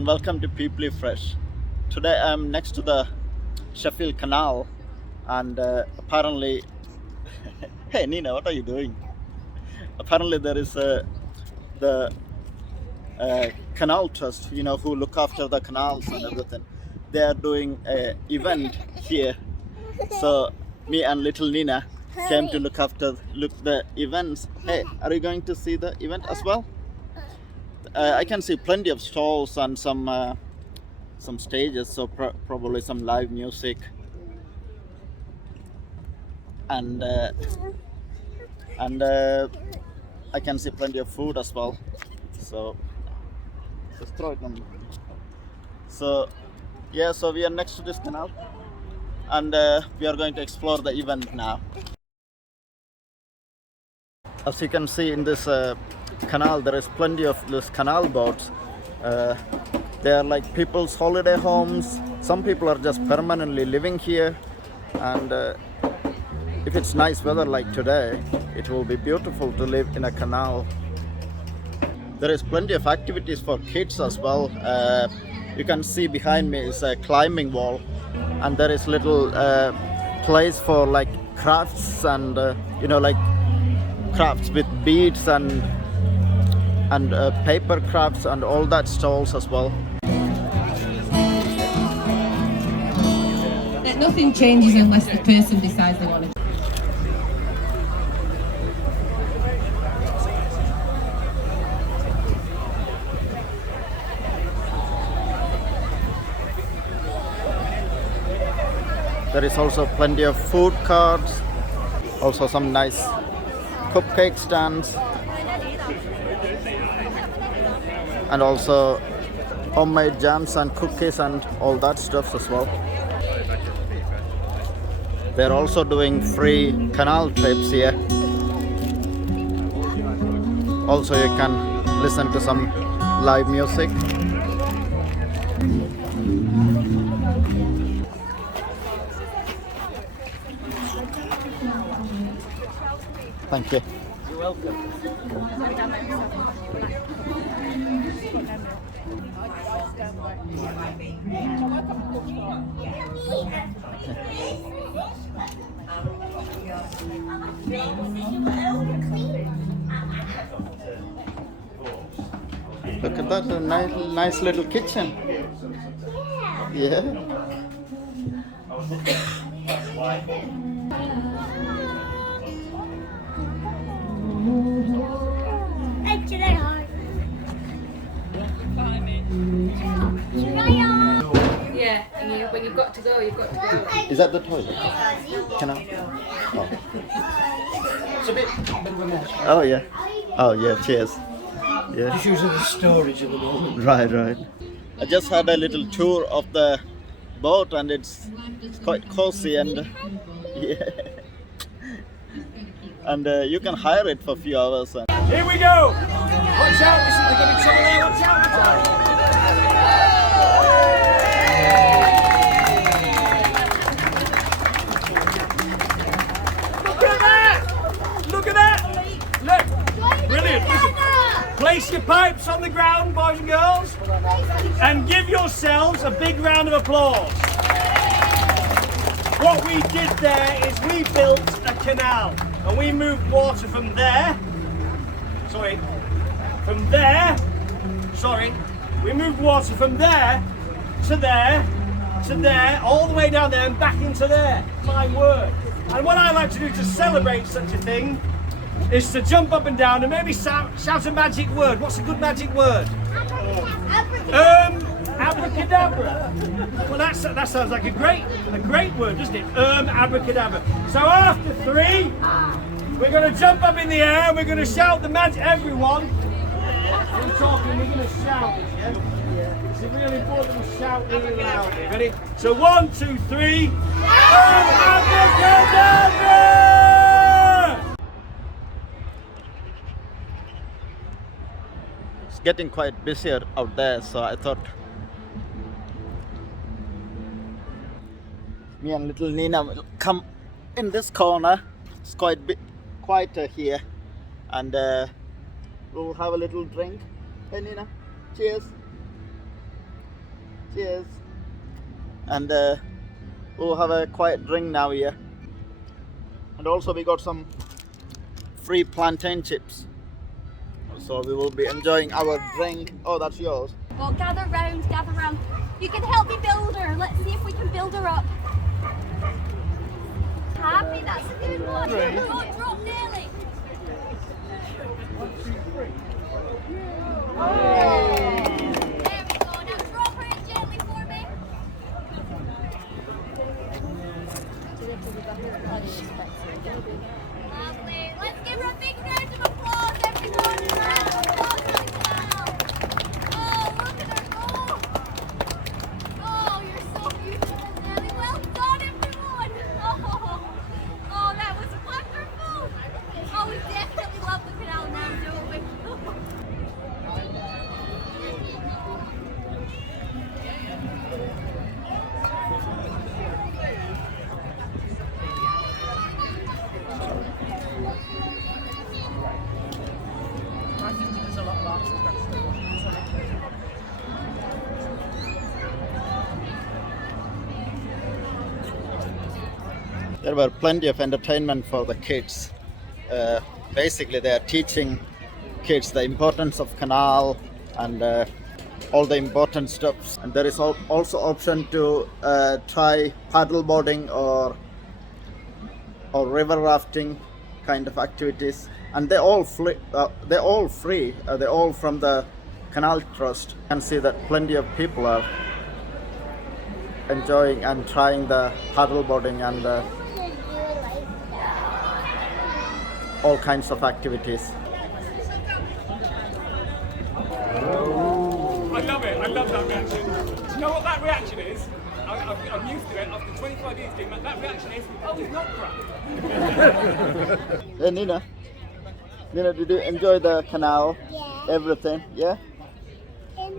and welcome to Peeplie Today I'm next to the Sheffield Canal, and apparently, hey Nina, what are you doing? Apparently there is the Canal Trust, who look after the canals and everything. They are doing a event here, so me and little Nina came to look the events. Hey, are you going to see the event as well? I can see plenty of stalls and some stages, so probably some live music, and I can see plenty of food as well. So just throw it on. So yeah, so we are next to this canal, and we are going to explore the event now. As you can see in this canal, there is plenty of these canal boats. They are like people's holiday homes. Some people are just permanently living here, and if it's nice weather like today, it will be beautiful to live in a canal. There is plenty of activities for kids as well. You can see behind me is a climbing wall, and there is little place for like crafts and like crafts with beads and paper crafts and all that stalls as well. That nothing changes unless the person decides they want to. There is also plenty of food carts, also some nice cupcake stands, and also homemade jams and cookies and all that stuff as well. They're also doing free canal trips here. Also you can listen to some live music. Thank you. You're welcome. Look at that, a nice little kitchen. Yeah. Yeah, and when you've got to go, you've got to go. Is that the toilet? Can I? Oh. It's a bit of a mess. Oh yeah. Oh yeah. Cheers. Yeah. Just using the storage at the moment. Right. I just had a little tour of the boat, and it's quite cozy, and yeah. And you can hire it for a few hours. And Here we go! Watch out, this is going to be trouble there. Watch out! Look at that! Look! Brilliant! Listen. Place your pipes on the ground, boys and girls, and give yourselves a big round of applause. What we did there is we built a canal, and we moved water from there. We moved water from there to there to there, all the way down there and back into there. My word. And what I like to do to celebrate such a thing is to jump up and down and maybe shout a magic word. What's a good magic word? Abracadabra. Well, that sounds like a great word, doesn't it? Abracadabra. So after 3, we're going to jump up in the air and we're going to shout the magic. Everyone, we're going to shout it, yeah? It's really important to shout really loud. Ready? So 1, 2, 3. Abracadabra! it's getting quite busier out there, so I thought me and little Nina will come in this corner. It's quite quieter here, and we'll have a little drink. Hey Nina, cheers. Cheers. And we'll have a quiet drink now here. And also we got some free plantain chips. So we will be enjoying our drink. Oh, that's yours. Well, gather round, gather round. You can help me build her. Let's see if we can build her up. Happy, that's a good one. Don't drop nearly. There we go. Now drop her in gently for me. Lovely. Let's give her a big round of applause, everyone. Round of applause for the Canal. Oh, look at her go. Oh, you're so beautiful, Nelly. Well done, everyone. Oh, that was wonderful. Oh, we definitely love the Canal now, don't we? There were plenty of entertainment for the kids. Basically, they are teaching kids the importance of canal and all the important stuff. And there is also option to try paddle boarding or river rafting kind of activities. And they're all free. They're all from the Canal Trust. You can see that plenty of people are enjoying and trying the paddle boarding and all kinds of activities. I love it. I love that reaction. Do you know what that reaction is? I'm used to it. After 25 years doing that, that reaction is, oh, it's not crap. Hey Nina, did you enjoy the canal? Yeah. Everything? Yeah? Are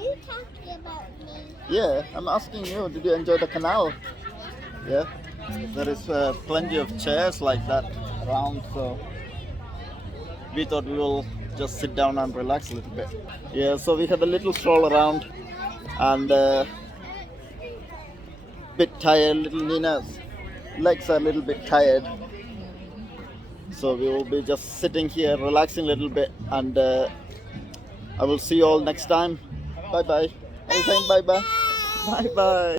you talking about me? Yeah, I'm asking you, did you enjoy the canal? Yeah? There is plenty of chairs like that around, so we thought we will just sit down and relax a little bit. Yeah, so we have a little stroll around and bit tired. Little Nina's legs are a little bit tired, so we will be just sitting here relaxing a little bit, and I will see you all next time. Bye bye. Are you saying bye bye? Bye bye.